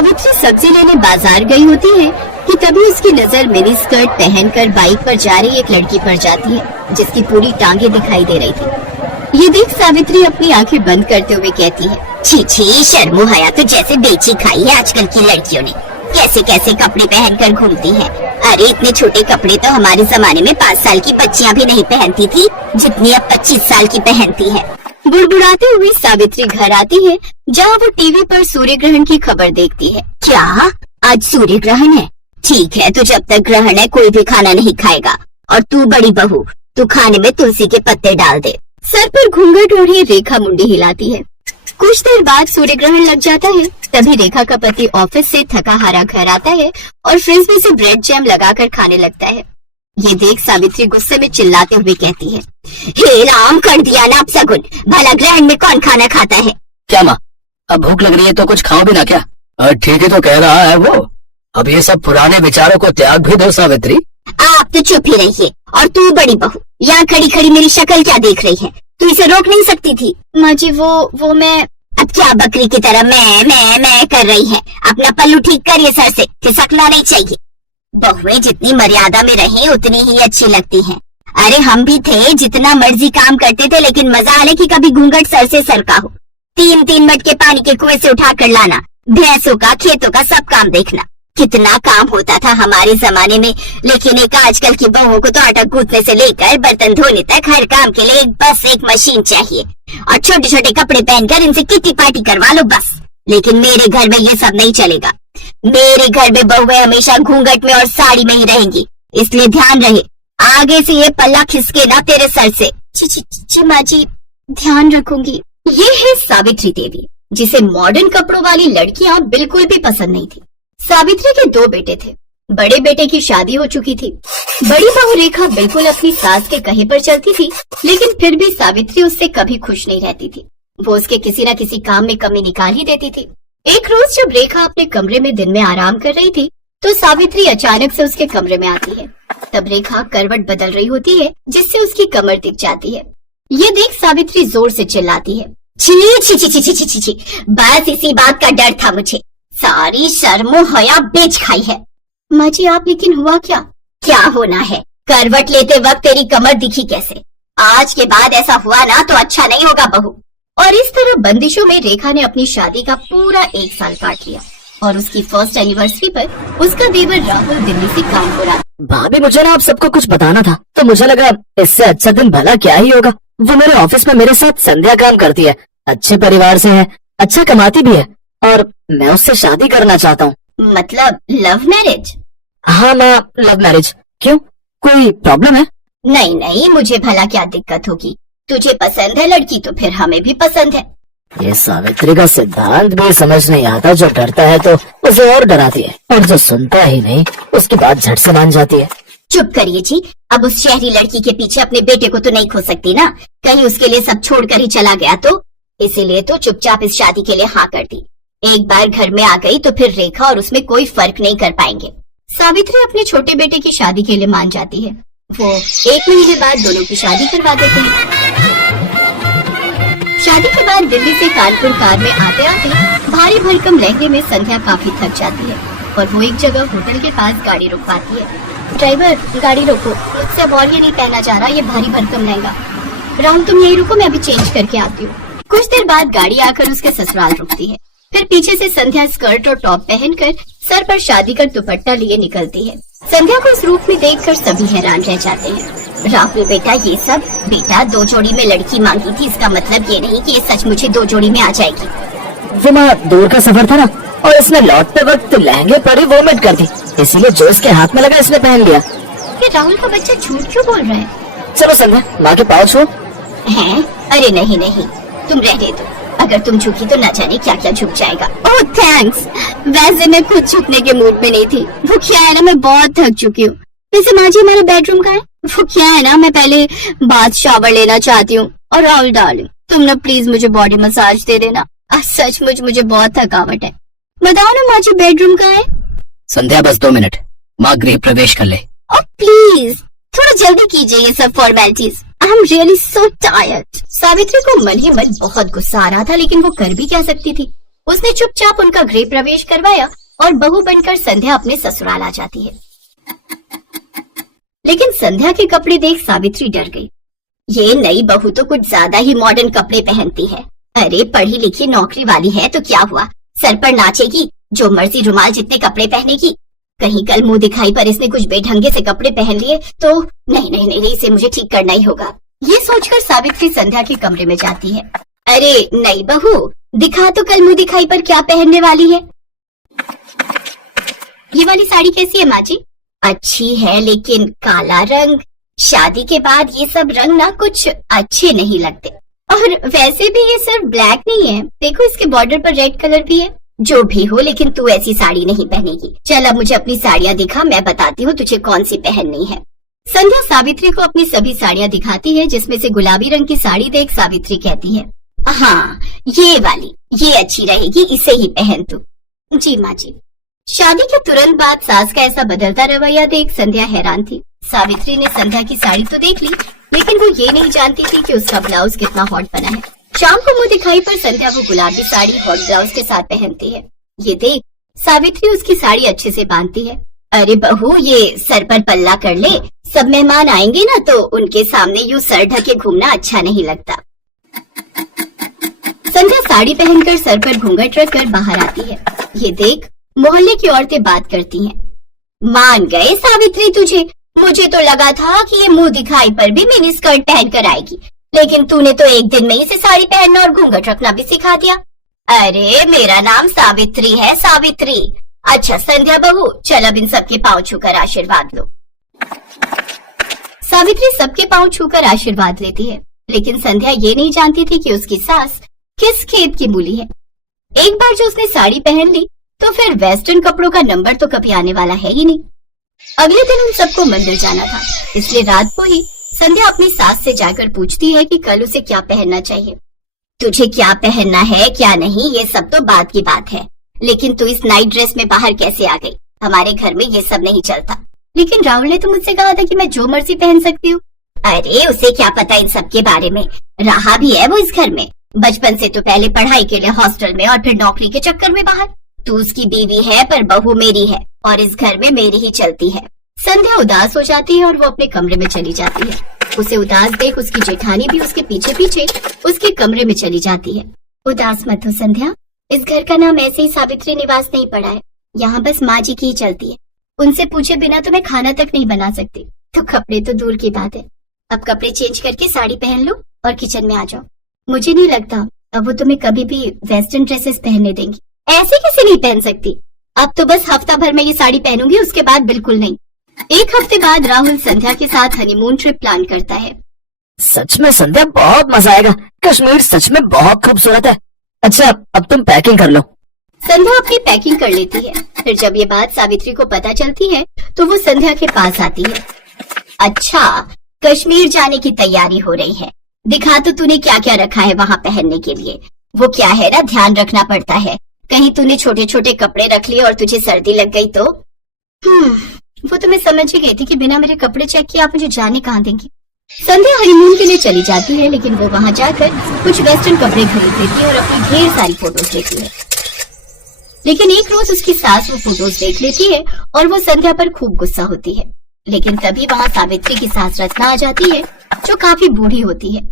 सावित्री सब्जी लेने बाजार गई होती है कि तभी उसकी नजर मिनी स्कर्ट पहनकर बाइक पर जा रही एक लड़की पर जाती है जिसकी पूरी टांगे दिखाई दे रही थी। ये देख सावित्री अपनी आंखें बंद करते हुए कहती है, छी छी, शर्मो हया तो जैसे बेची खाई है आजकल की लड़कियों ने। कैसे कैसे कपड़े पहनकर घूमती है। अरे इतने छोटे कपड़े तो हमारे जमाने में 5 साल की बच्चियां भी नहीं पहनती थी, जितनी अब 25 साल की पहनती है। बुड़बुड़ाते हुए सावित्री घर आती है जहाँ वो टीवी पर सूर्य ग्रहण की खबर देखती है। क्या आज सूर्य ग्रहण है? ठीक है, तो जब तक ग्रहण है कोई भी खाना नहीं खाएगा। और तू बड़ी बहू, तू खाने में तुलसी के पत्ते डाल दे। सर पर घूंघट ओढ़े रेखा मुंडी हिलाती है। कुछ देर बाद सूर्य ग्रहण लग जाता है। तभी रेखा का पति ऑफिस से थका हारा घर आता है और फ्रिज में से ब्रेड जैम लगाकर खाने लगता है। ये देख सावित्री गुस्से में चिल्लाते हुए कहती है, हे राम, कर दिया ना अपशगुन, भला ग्रहण में कौन खाना खाता है? क्या माँ, अब भूख लग रही है तो कुछ खाओ भी ना क्या? ठीक ही तो कह रहा है वो। अब ये सब पुराने विचारों को त्याग भी दो सावित्री। आप तो चुप ही रहिए। और तू बड़ी बहू, यहाँ खड़ी खड़ी मेरी शक्ल क्या देख रही है? तू इसे रोक नहीं सकती थी। माँ जी वो मैं। अब क्या बकरी की तरह मैं कर रही है? अपना पल्लू ठीक करिए, सर से खिसकना नहीं चाहिए। बहुएं जितनी मर्यादा में रहें उतनी ही अच्छी लगती हैं। अरे हम भी थे, जितना मर्जी काम करते थे, लेकिन मजा आने की कभी घूंघट सर से सरका हो। 3-3 मटके पानी के कुएं से उठा कर लाना, भैंसों का खेतों का सब काम देखना। कितना काम होता था हमारे जमाने में। लेकिन एक आजकल की बहुओं को तो आटा गूंथने से लेकर बर्तन धोने तक हर काम के लिए बस एक मशीन चाहिए। और छोटे छोटे कपड़े पहनकर इनसे किट्टी पार्टी करवा लो बस। लेकिन मेरे घर में ये सब नहीं चलेगा। मेरे घर में बहुएं हमेशा घूंघट में और साड़ी में ही रहेंगी। इसलिए ध्यान रहे, आगे से ये पल्ला खिसके ना तेरे सर से। ची माँ जी, ध्यान रखूंगी। ये है सावित्री देवी, जिसे मॉडर्न कपड़ों वाली लड़कियां बिल्कुल भी पसंद नहीं थी। सावित्री के 2 बेटे थे। बड़े बेटे की शादी हो चुकी थी। बड़ी बहू रेखा बिल्कुल अपनी सास के कहे पर चलती थी, लेकिन फिर भी सावित्री उससे कभी खुश नहीं रहती थी। वो उसके किसी न किसी काम में कमी निकाल ही देती थी। एक रोज जब रेखा अपने कमरे में दिन में आराम कर रही थी तो सावित्री अचानक से उसके कमरे में आती है। तब रेखा करवट बदल रही होती है, जिससे उसकी कमर दिख जाती है। ये देख सावित्री जोर से चिल्लाती है, छी छी छी छी छी छी छी, बस इसी बात का डर था मुझे। सारी शर्मो हया बेच खाई है। माँ जी आप, लेकिन हुआ क्या? क्या होना है? करवट लेते वक्त तेरी कमर दिखी कैसे? आज के बाद ऐसा हुआ ना तो अच्छा नहीं होगा बहू। और इस तरह बंदिशों में रेखा ने अपनी शादी का पूरा 1 साल काट लिया। और उसकी फर्स्ट एनिवर्सरी पर उसका देवर राहुल दिल्ली से काम हो रहा था। भाभी, मुझे ना आप सबको कुछ बताना था, तो मुझे लगा इससे अच्छा दिन भला क्या ही होगा। वो मेरे ऑफिस में मेरे साथ संध्या काम करती है, अच्छे परिवार से है, अच्छा कमाती भी है, और मैं उससे शादी करना चाहता हूँ। मतलब लव मैरिज? हाँ माँ, लव मैरिज। क्यों, कोई प्रॉब्लम है? नहीं, मुझे भला क्या दिक्कत होगी। तुझे पसंद है लड़की तो फिर हमें भी पसंद है। ये सावित्री का सिद्धांत भी समझ नहीं आता। जो डरता है तो उसे और डराती है, और जो सुनता ही नहीं उसकी बात झट से मान जाती है। चुप करिए जी। अब उस शहरी लड़की के पीछे अपने बेटे को तो नहीं खो सकती ना, कहीं उसके लिए सब छोड़कर ही चला गया तो। इसीलिए तो चुपचाप इस शादी के लिए हाँ कर दी। एक बार घर में आ गई तो फिर रेखा और उसमें कोई फर्क नहीं कर पाएंगे। सावित्री अपने छोटे बेटे की शादी के लिए मान जाती है। वो 1 महीने बाद दोनों की शादी करवा देते हैं। शादी के बाद दिल्ली से कानपुर कार में आते आते भारी भरकम लहंगे में संध्या काफी थक जाती है और वो एक जगह होटल के पास गाड़ी रुकवाती है। ड्राइवर, गाड़ी रोको, मुझसे अब और ये नहीं पहना जा रहा ये भारी भरकम लहंगा। राहुल तुम यही रुको, मैं अभी चेंज करके आती हूँ। कुछ देर बाद गाड़ी आकर उसके ससुराल रुकती है। फिर पीछे से संध्या स्कर्ट और टॉप पहनकर सर पर शादी का दुपट्टा लिए निकलती है। संध्या को इस रूप में देखकर सभी हैरान रह जाते हैं। राहुल बेटा, ये सब बेटा 2 जोड़ी में लड़की मांगी थी, इसका मतलब ये नहीं कि ये सचमुच 2 जोड़ी में आ जाएगी। वो माँ, दूर का सफर था ना, और इसने लौटते वक्त लहंगे पर ही वोमिट कर दी, इसीलिए जो इसके हाथ में लगा इसने पहन लिया। ये राहुल का बच्चा झूठ क्यों बोल रहा है? चलो संध्या, माँ के पाँव छू। हैं? अरे नहीं, तुम रहने दो। अगर तुम झुकी तो न जाने क्या क्या झुक जाएगा। ओह थैंक्स। वैसे मैं खुद झुकने के मूड में नहीं थी। वो क्या है ना, मैं बहुत थक चुकी हूँ। वैसे माँ जी, हमारा बेडरूम कहाँ है? वो क्या है ना, मैं पहले बाथ शावर लेना चाहती हूँ। और राहुल डार्लिंग, तुम ना प्लीज मुझे बॉडी मसाज दे देना। सचमुच मुझे बहुत थकावट है। बताओ ना माँ जी, बेडरूम कहाँ है? संध्या, बस 2 मिनट, माँ गृह प्रवेश कर ले। ओह प्लीज, थोड़ा जल्दी कीजिए ये सब formalities. I am really so tired. Savitri को मन ही मन बहुत गुस्सा आ रहा था, लेकिन वो कर भी क्या सकती थी। उसने चुपचाप उनका गृह प्रवेश करवाया और बहू बनकर संध्या अपने ससुराल आ जाती है। लेकिन संध्या के कपड़े देख सावित्री डर गई। ये नई बहू तो कुछ ज्यादा ही मॉडर्न कपड़े पहनती है। अरे पढ़ी लिखी नौकरी वाली है तो क्या हुआ, सर पर नाचेगी, जो मर्जी रुमाल जितने कपड़े पहनेगी। कहीं कल मुंह दिखाई पर इसने कुछ बेढंगे से कपड़े पहन लिए तो नहीं नहीं नहीं, इसे मुझे ठीक करना ही होगा। ये सोचकर सावित्री संध्या के कमरे में जाती है। अरे नई बहू, दिखा तो कल मुंह दिखाई पर क्या पहनने वाली है। ये वाली साड़ी कैसी है माँ जी? अच्छी है लेकिन काला रंग, शादी के बाद ये सब रंग ना कुछ अच्छे नहीं लगते। और वैसे भी ये सिर्फ ब्लैक नहीं है, देखो इसके बॉर्डर पर रेड कलर भी है। जो भी हो लेकिन तू ऐसी साड़ी नहीं पहनेगी। चल अब मुझे अपनी साड़ियाँ दिखा, मैं बताती हूँ तुझे कौन सी पहननी है। संध्या सावित्री को अपनी सभी साड़ियाँ दिखाती है, जिसमें से गुलाबी रंग की साड़ी देख सावित्री कहती है, हाँ ये वाली, ये अच्छी रहेगी, इसे ही पहन तू। जी माँ जी। शादी के तुरंत बाद सास का ऐसा बदलता रवैया देख संध्या हैरान थी। सावित्री ने संध्या की साड़ी तो देख ली, लेकिन वो ये नहीं जानती थी कि उसका ब्लाउज कितना हॉट बना है। शाम को मुंह दिखाई पर संध्या वो गुलाबी साड़ी हॉट ब्लाउज के साथ पहनती है। ये देख सावित्री उसकी साड़ी अच्छे से बांधती है। अरे बहू, ये सर पर पल्ला कर ले, सब मेहमान आएंगे ना तो उनके सामने यूँ सर ढके घूमना अच्छा नहीं लगता। संध्या साड़ी पहनकर सर पर घूंघट रखकर बाहर आती है। ये देख मोहल्ले की औरतें बात करती हैं। मान गए सावित्री तुझे, मुझे तो लगा था कि ये मुंह दिखाई पर भी मिनी स्कर्ट पहन कर आएगी, लेकिन तूने तो एक दिन में ही से साड़ी पहनना और घूंघट रखना भी सिखा दिया। अरे मेरा नाम सावित्री है, सावित्री। अच्छा संध्या बहू, चल अब इन सबके पांव छूकर आशीर्वाद लो। सावित्री सबके पांव छूकर आशीर्वाद लेती है, लेकिन संध्या ये नहीं जानती थी कि उसकी सास किस खेत की मूली है। एक बार जो उसने साड़ी पहन ली तो फिर वेस्टर्न कपड़ों का नंबर तो कभी आने वाला है ही नहीं। अगले दिन उन सबको मंदिर जाना था, इसलिए रात को ही संध्या अपनी सास से जाकर पूछती है कि कल उसे क्या पहनना चाहिए। तुझे क्या पहनना है क्या नहीं ये सब तो बात की बात है, लेकिन तू इस नाइट ड्रेस में बाहर कैसे आ गई? हमारे घर में ये सब नहीं चलता। लेकिन राहुल ने तो मुझसे कहा था कि मैं जो मर्जी पहन सकती हूँ। अरे उसे क्या पता इन सब के बारे में, रहा भी है वो इस घर में, बचपन से तो पहले पढ़ाई के लिए हॉस्टल में और फिर नौकरी के चक्कर में बाहर। तू उसकी बीवी है पर बहू मेरी है और इस घर में मेरी ही चलती है। संध्या उदास हो जाती है और वो अपने कमरे में चली जाती है। उसे उदास देख उसकी जेठानी भी उसके पीछे पीछे उसके कमरे में चली जाती है। उदास मत हो संध्या, इस घर का नाम ऐसे ही सावित्री निवास नहीं पड़ा है, यहाँ बस माँ जी की ही चलती है। उनसे पूछे बिना तो मैं खाना तक नहीं बना सकती, तो कपड़े तो दूर की बात है। अब कपड़े चेंज करके साड़ी पहन लो और किचन में आ जाओ। मुझे नहीं लगता अब वो तुम्हें कभी भी वेस्टर्न ड्रेसेस पहनने देंगी। ऐसे कैसे नहीं पहन सकती? अब तो बस हफ्ता भर में ये साड़ी पहनूंगी, उसके बाद बिल्कुल नहीं। एक हफ्ते बाद राहुल संध्या के साथ हनीमून ट्रिप प्लान करता है। सच में संध्या बहुत मजा आएगा, कश्मीर सच में बहुत खूबसूरत है। अच्छा अब तुम पैकिंग कर लो। संध्या अपनी पैकिंग कर लेती है। फिर जब ये बात सावित्री को पता चलती है तो वो संध्या के पास आती है। अच्छा कश्मीर जाने की तैयारी हो रही है, दिखा तो तूने क्या क्या रखा है वहाँ पहनने के लिए। वो क्या है ना, ध्यान रखना पड़ता है, कहीं तूने छोटे छोटे कपड़े रख लिए और तुझे सर्दी लग गई तो। वो तो मैं समझ ही गई थी कि बिना मेरे कपड़े चेक किए आप मुझे जाने कहाँ देंगी। संध्या हनीमून के लिए चली जाती है, लेकिन वो वहाँ जाकर कुछ वेस्टर्न कपड़े खरीद लेती है और अपनी ढेर सारी फोटोज लेती है। लेकिन एक रोज उसकी सास वो फोटोज देख लेती है और वो संध्या पर खूब गुस्सा होती है। लेकिन तभी वहाँ सावित्री की सास रत्ना आ जाती है, जो काफी बूढ़ी होती है,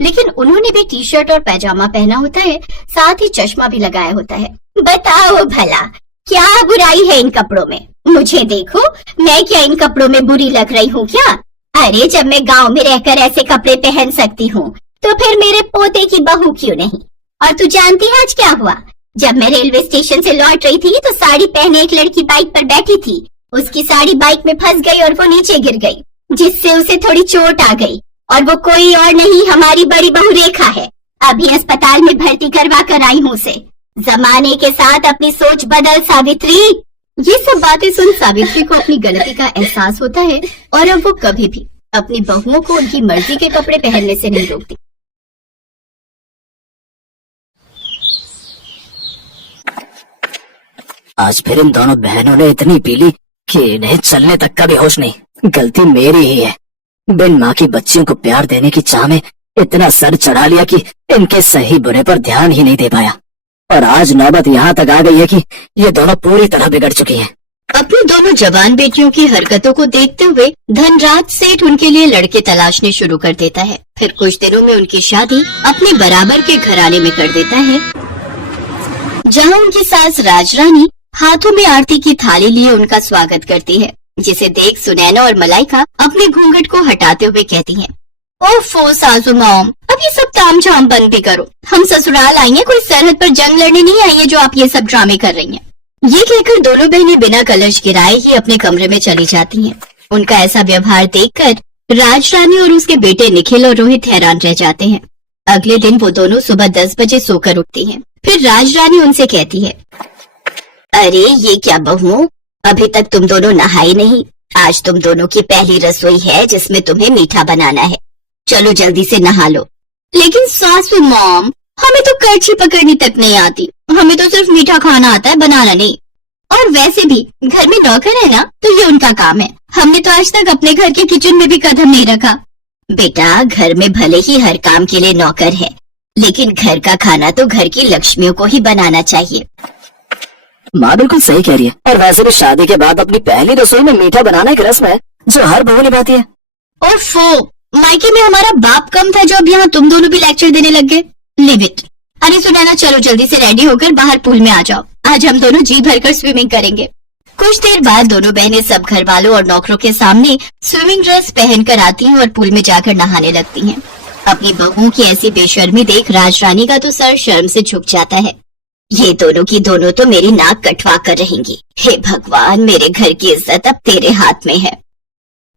लेकिन उन्होंने भी टी शर्ट और पैजामा पहना होता है, साथ ही चश्मा भी लगाया होता है। बताओ भला क्या बुराई है इन कपड़ों में? मुझे देखो, मैं क्या इन कपड़ों में बुरी लग रही हूँ क्या? अरे जब मैं गांव में रहकर ऐसे कपड़े पहन सकती हूँ तो फिर मेरे पोते की बहू क्यों नहीं? और तू जानती है आज क्या हुआ? जब मैं रेलवे स्टेशन से लौट रही थी तो साड़ी पहने एक लड़की बाइक पर बैठी थी, उसकी साड़ी बाइक में फंस गई और वो नीचे गिर गई, जिससे उसे थोड़ी चोट आ गई। और वो कोई और नहीं, हमारी बड़ी बहू रेखा है। अभी अस्पताल में भर्ती करवा कर आई हूँ उसे। जमाने के साथ अपनी सोच बदल सावित्री। ये सब बातें सुन सावित्री को अपनी गलती का एहसास होता है और अब वो कभी भी अपनी बहुओं को उनकी मर्जी के कपड़े पहनने से नहीं रोकती। आज फिर इन दोनों बहनों ने इतनी पी ली कि इन्हें चलने तक का भी होश नहीं। गलती मेरी ही है, बिन माँ की बच्चियों को प्यार देने की चाह में इतना सर चढ़ा लिया कि इनके सही बुरे पर ध्यान ही नहीं दे पाया। और आज नौबत यहाँ तक आ गई है कि ये दोनों पूरी तरह बिगड़ चुकी हैं। अपनी दोनों जवान बेटियों की हरकतों को देखते हुए धनराज सेठ उनके लिए लड़के तलाशने शुरू कर देता है। फिर कुछ दिनों में उनकी शादी अपने बराबर के घराने में कर देता है, जहां उनकी सास राजरानी हाथों में आरती की थाली लिए उनका स्वागत करती है, जिसे देख सुनैना और मलाइका अपने घूंघट को हटाते हुए कहती हैं, ओफो सासू मॉम, अब ये सब ताम झाम बंद भी करो। हम ससुराल आई हैं, कोई सरहद पर जंग लड़ने नहीं आई है जो आप ये सब ड्रामे कर रही हैं। ये कहकर दोनों बहनें बिना कलश गिराए ही अपने कमरे में चली जाती हैं। उनका ऐसा व्यवहार देखकर राजरानी और उसके बेटे निखिल और रोहित हैरान रह जाते हैं। अगले दिन वो दोनों सुबह 10 बजे सोकर उठती हैं। फिर राजरानी उनसे कहती है, अरे ये क्या बहू, अभी तक तुम दोनों नहाई नहीं। आज तुम दोनों की पहली रसोई है जिसमें तुम्हें मीठा बनाना है। चलो जल्दी से नहा लो। लेकिन सासू मॉम, हमें तो करछी पकड़नी तक नहीं आती, हमें तो सिर्फ मीठा खाना आता है, बनाना नहीं। और वैसे भी घर में नौकर है ना, तो ये उनका काम है। हमने तो आज तक अपने घर के किचन में भी कदम नहीं रखा। बेटा, घर में भले ही हर काम के लिए नौकर है, लेकिन घर का खाना तो घर की लक्ष्मियों को ही बनाना चाहिए। माँ बिल्कुल सही कह रही है। और वैसे भी शादी के बाद अपनी पहली रसोई में मीठा बनाना एक रस्म है जो हर बहू निभाती है। ओफो, मायके में हमारा बाप कम था जो अब यहाँ तुम दोनों भी लेक्चर देने लग गए। Live it. अरे सुनैना, चलो जल्दी से रेडी होकर बाहर पूल में आ जाओ। आज हम दोनों जी भरकर स्विमिंग करेंगे। कुछ देर बाद दोनों बहनें सब घर वालों और नौकरों के सामने स्विमिंग ड्रेस पहनकर आती हैं और पूल में जाकर नहाने लगती हैं। अपनी बहुओं की ऐसी बेशर्मी देख राजरानी का तो सर शर्म से झुक जाता है। ये दोनों की दोनों तो मेरी नाक कटवा कर रहेंगी। हे भगवान, मेरे घर की इज्जत अब तेरे हाथ में है।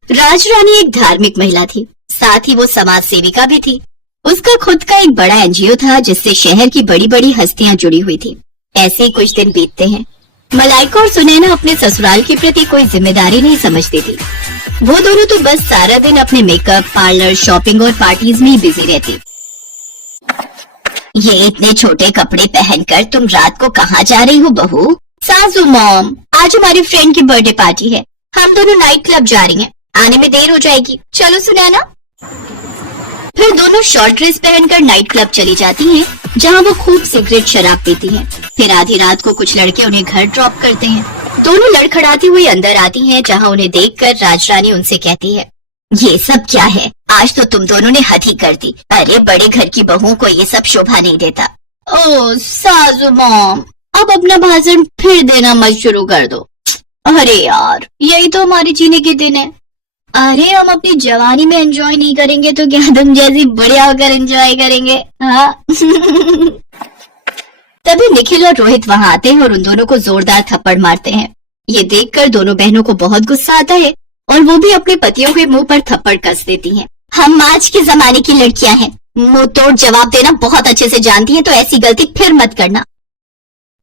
राजरानी एक धार्मिक महिला थी, साथ ही वो समाज सेविका भी थी। उसका खुद का एक बड़ा एनजीओ था जिससे शहर की बड़ी बड़ी हस्तियां जुड़ी हुई थी। ऐसे ही कुछ दिन बीतते हैं। मलाइका और सुनैना अपने ससुराल के प्रति कोई जिम्मेदारी नहीं समझती थी। वो दोनों तो बस सारा दिन अपने मेकअप, पार्लर, शॉपिंग और पार्टीज में ही बिजी रहती। ये इतने छोटे कपड़े पहनकर तुम रात को कहाँ जा रही हो बहू? सासू मॉम, आज हमारी फ्रेंड की बर्थडे पार्टी है, हम दोनों नाइट क्लब जा रही हैं, आने में देर हो जाएगी, चलो सुनैना। फिर दोनों शॉर्ट ड्रेस पहनकर नाइट क्लब चली जाती हैं, जहां वो खूब सिगरेट शराब पीती हैं। फिर आधी रात को कुछ लड़के उन्हें घर ड्रॉप करते हैं। दोनों लड़खड़ाती हुई अंदर आती हैं, जहां उन्हें देखकर राजरानी उनसे कहती है, ये सब क्या है? आज तो तुम दोनों ने हद ही कर दी। अरे बड़े घर की बहुओं को ये सब शोभा नहीं देता। ओ सासू मॉम, अब अपना भाषण फिर देना मत शुरू कर दो। अरे यार, यही तो हमारे जीने के दिन है। अरे हम अपनी जवानी में एंजॉय नहीं करेंगे तो क्या तुम जैसी बढ़िया होकर एंजॉय करेंगे? हाँ। तभी निखिल और रोहित वहां आते हैं और उन दोनों को जोरदार थप्पड़ मारते हैं। ये देखकर दोनों बहनों को बहुत गुस्सा आता है और वो भी अपने पतियों के मुंह पर थप्पड़ कस देती हैं। हम आज के जमाने की लड़कियां हैं, मुंह तोड़ जवाब देना बहुत अच्छे से जानती हैं, तो ऐसी गलती फिर मत करना।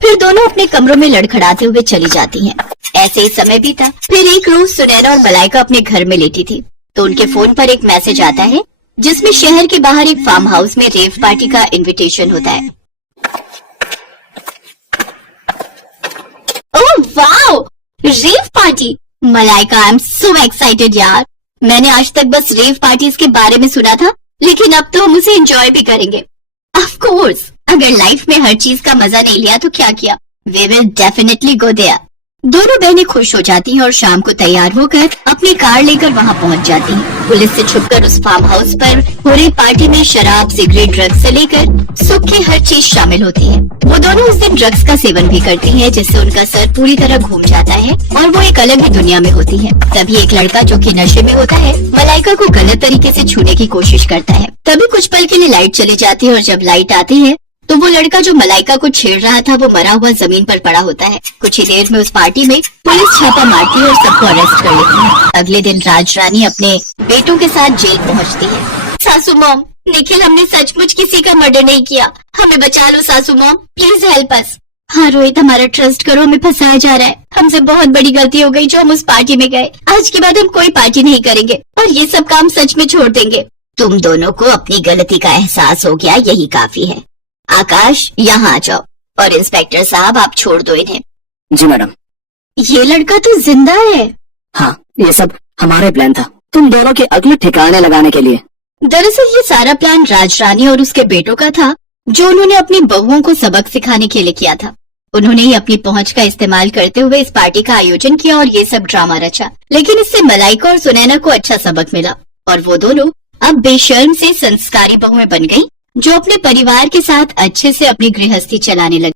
फिर दोनों अपने कमरों में लड़खड़ाते हुए चली जाती हैं। ऐसे ही समय बीता। फिर एक रोज सुनैना और मलाइका अपने घर में लेटी थी, तो उनके फोन पर एक मैसेज आता है जिसमें शहर के बाहर एक फार्म हाउस में रेव पार्टी का इनविटेशन होता है। Oh wow, rave party! Malaika, I am so excited यार। मैंने आज तक बस रेव पार्टीज के बारे में सुना था, लेकिन अब तो हम उसे एंजॉय भी करेंगे। ऑफ कोर्स, अगर लाइफ में हर चीज का मजा नहीं लिया तो क्या किया? We will definitely go there. दोनों बहनें खुश हो जाती हैं और शाम को तैयार होकर अपनी कार लेकर वहां पहुंच जाती हैं। पुलिस से छुपकर उस फार्म हाउस पर हो रही पार्टी में शराब, सिगरेट, ड्रग्स से लेकर सुख की हर चीज शामिल होती है। वो दोनों उस दिन ड्रग्स का सेवन भी करती हैं, जिससे उनका सर पूरी तरह घूम जाता है और वो एक अलग ही दुनिया में होती है। तभी एक लड़का जो कि नशे में होता है, मलाइका को गलत तरीके से छूने की कोशिश करता है। तभी कुछ पल के लिए लाइट चली जाती है और जब लाइट आती है तो वो लड़का जो मलाइका को छेड़ रहा था वो मरा हुआ जमीन पर पड़ा होता है। कुछ ही देर में उस पार्टी में पुलिस छापा मारती है और सबको अरेस्ट कर लेती है। अगले दिन राजरानी अपने बेटों के साथ जेल पहुंचती है। सासू मॉम, निखिल, हमने सचमुच किसी का मर्डर नहीं किया, हमें बचा लो सासू मॉम, प्लीज हेल्प अस। हाँ रोहित, हमारा ट्रस्ट करो, हमें फंसाया जा रहा है। हमसे बहुत बड़ी गलती हो गई जो हम उस पार्टी में गए। आज के बाद हम कोई पार्टी नहीं करेंगे और ये सब काम सच में छोड़ देंगे। तुम दोनों को अपनी गलती का एहसास हो गया, यही काफी है। आकाश, यहाँ आ जाओ। और इंस्पेक्टर साहब, आप छोड़ दो इन्हें। जी मैडम। ये लड़का तो जिंदा है? हाँ, ये सब हमारे प्लान था, तुम दोनों के अगले ठिकाने लगाने के लिए। दरअसल ये सारा प्लान राजरानी और उसके बेटों का था, जो उन्होंने अपनी बहुओं को सबक सिखाने के लिए किया था। उन्होंने ही अपनी पहुंच का इस्तेमाल करते हुए इस पार्टी का आयोजन किया और ये सब ड्रामा रचा। लेकिन इससे मलाइका और सुनैना को अच्छा सबक मिला और वो दोनों अब बेशर्म से संस्कारी बहुएं बन गईं, जो अपने परिवार के साथ अच्छे से अपनी गृहस्थी चलाने लगी।